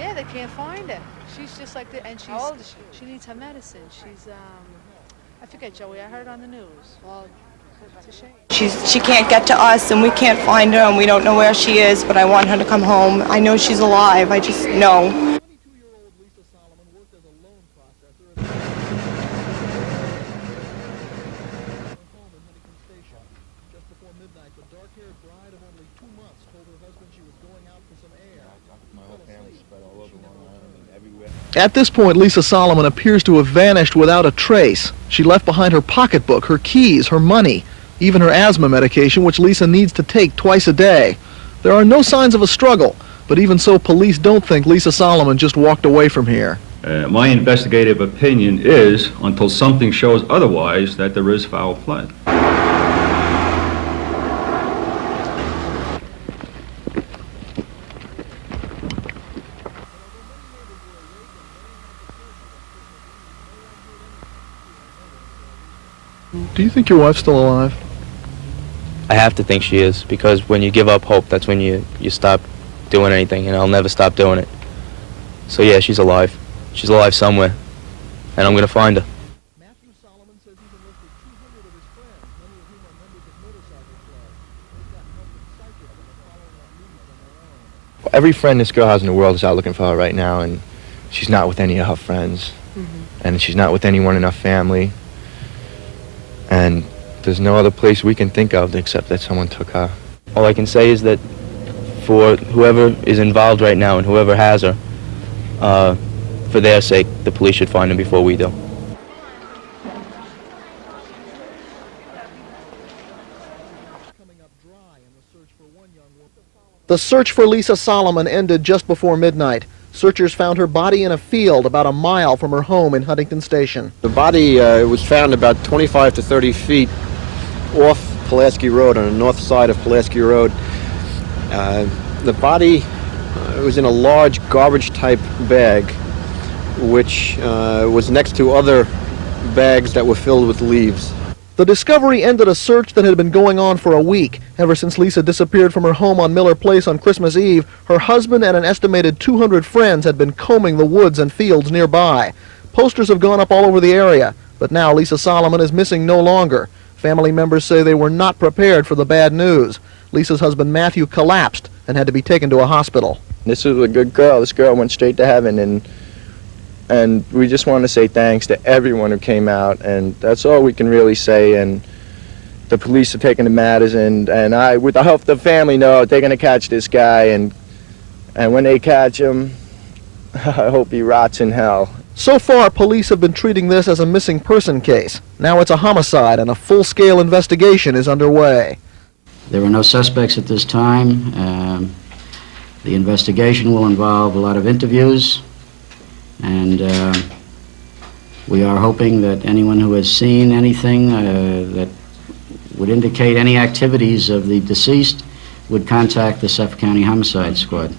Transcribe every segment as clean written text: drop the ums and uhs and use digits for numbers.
Yeah, they can't find her. She's just like the, and How old is she? she needs her medicine. She's I forget, Joey. I heard on the news. Well, it's a shame. She can't get to us, and we can't find her, and we don't know where she is, but I want her to come home. I know she's alive. I just know. 22-year-old Lisa Solomon worked as a loan processor at her home in Huntington Station. Just before midnight, the dark-haired bride of only 2 months told her husband she was going out for some air. My whole family spread all over Long Island and everywhere. At this point, Lisa Solomon appears to have vanished without a trace. She left behind her pocketbook, her keys, her money, even her asthma medication, which Lisa needs to take twice a day. There are no signs of a struggle, but even so, police don't think Lisa Solomon just walked away from here. My investigative opinion is, until something shows otherwise, that there is foul play. Do you think your wife's still alive? I have to think she is, because when you give up hope, that's when you stop doing anything, and I'll never stop doing it. So yeah, she's alive. She's alive somewhere, and I'm going to find her. Matthew Solomon says he's enlisted 200 of his friends, many of whom are members of motorcycle clubs. They've got help in psychics and are following up leads on their own. Every friend this girl has in the world is out looking for her right now, and she's not with any of her friends, and she's not with anyone in her family, and there's no other place we can think of except that someone took her. All I can say is that for whoever is involved right now and whoever has her, for their sake, the police should find her before we do. The search for Lisa Solomon ended just before midnight. Searchers found her body in a field about a mile from her home in Huntington Station. The body was found about 25 to 30 feet off Pulaski Road, on the north side of Pulaski Road. The body was in a large garbage-type bag, which was next to other bags that were filled with leaves. The discovery ended a search that had been going on for a week. Ever since Lisa disappeared from her home on Miller Place on Christmas Eve, her husband and an estimated 200 friends had been combing the woods and fields nearby. Posters have gone up all over the area, but now Lisa Solomon is missing no longer. Family members say they were not prepared for the bad news. Lisa's husband Matthew collapsed and had to be taken to a hospital. This was a good girl. This girl went straight to heaven, and we just want to say thanks to everyone who came out, and that's all we can really say. And the police are taking the matters, and I, with the help of the family, know they're going to catch this guy, and when they catch him, I hope he rots in hell. So far, police have been treating this as a missing person case. Now it's a homicide, and a full-scale investigation is underway. There are no suspects at this time. The investigation will involve a lot of interviews, and we are hoping that anyone who has seen anything that would indicate any activities of the deceased would contact the Suffolk County Homicide Squad.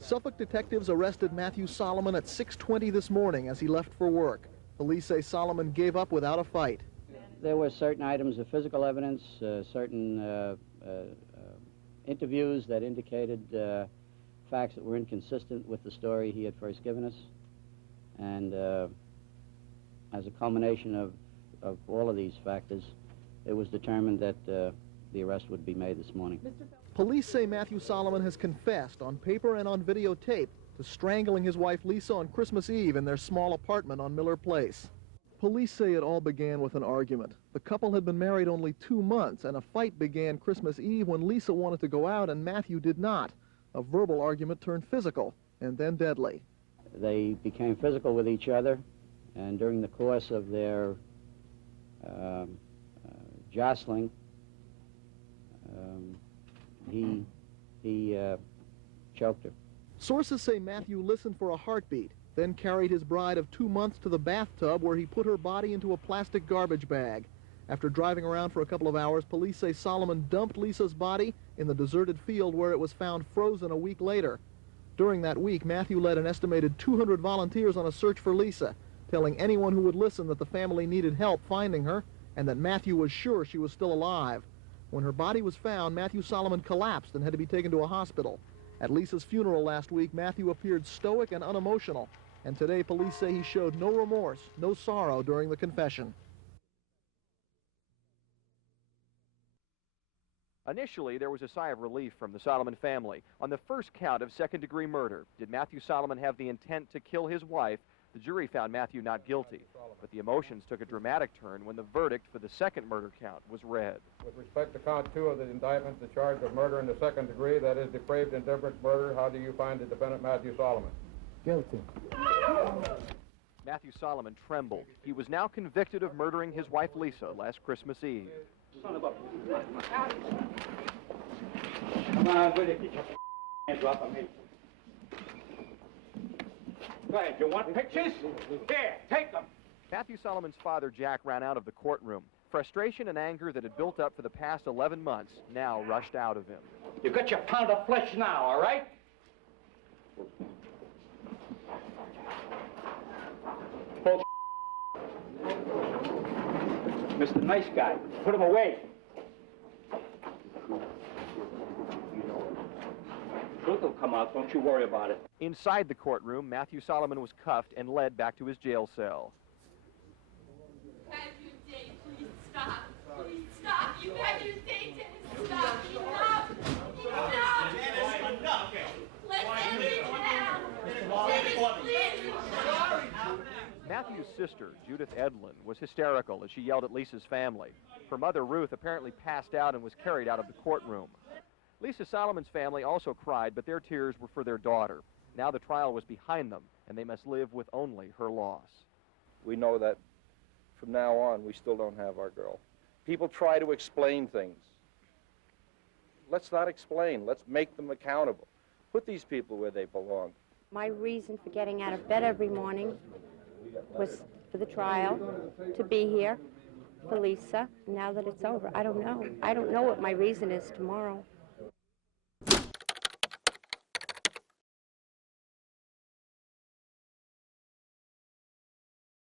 Suffolk detectives arrested Matthew Solomon at 6:20 this morning as he left for work. Police say Solomon gave up without a fight. There were certain items of physical evidence, certain interviews that indicated facts that were inconsistent with the story he had first given us. And as a culmination of all of these factors, it was determined that the arrest would be made this morning. Police say Matthew Solomon has confessed on paper and on videotape to strangling his wife Lisa on Christmas Eve in their small apartment on Miller Place. Police say it all began with an argument. The couple had been married only 2 months, and a fight began Christmas Eve when Lisa wanted to go out and Matthew did not. A verbal argument turned physical, and then deadly. They became physical with each other, and during the course of their jostling, he choked her. Sources say Matthew listened for a heartbeat, then carried his bride of 2 months to the bathtub where he put her body into a plastic garbage bag. After driving around for a couple of hours, police say Solomon dumped Lisa's body in the deserted field where it was found frozen a week later. During that week, Matthew led an estimated 200 volunteers on a search for Lisa, telling anyone who would listen that the family needed help finding her and that Matthew was sure she was still alive. When her body was found, Matthew Solomon collapsed and had to be taken to a hospital. At Lisa's funeral last week, Matthew appeared stoic and unemotional, and today police say he showed no remorse, no sorrow during the confession. Initially, there was a sigh of relief from the Solomon family. On the first count of second-degree murder, did Matthew Solomon have the intent to kill his wife? The jury found Matthew not guilty. But the emotions took a dramatic turn when the verdict for the second murder count was read. With respect to count 2 of the indictment, the charge of murder in the second degree, that is depraved indifference murder, how do you find the defendant Matthew Solomon? Guilty. Matthew Solomon trembled. He was now convicted of murdering his wife Lisa last Christmas Eve. Son of a... Come on, Willie, get your hands off of me. Go ahead, you want pictures? Here, take them. Matthew Solomon's father, Jack, ran out of the courtroom. Frustration and anger that had built up for the past 11 months now rushed out of him. You got your pound of flesh now, all right? Hold Mr. Nice Guy, put him away. Truth will come out, don't you worry about it. Inside the courtroom, Matthew Solomon was cuffed and led back to his jail cell. Matthew Day, please stop. Please stop. You Matthew Day, Dennis, stop. Enough. Enough. Dennis, enough. Let's end it now. Dennis, please. Matthew's sister, Judith Edlin, was hysterical as she yelled at Lisa's family. Her mother, Ruth, apparently passed out and was carried out of the courtroom. Lisa Solomon's family also cried, but their tears were for their daughter. Now the trial was behind them, and they must live with only her loss. We know that from now on, we still don't have our girl. People try to explain things. Let's not explain. Let's make them accountable. Put these people where they belong. My reason for getting out of bed every morning was for the trial, to be here for Lisa. Now that it's over, I don't know. I don't know what my reason is tomorrow.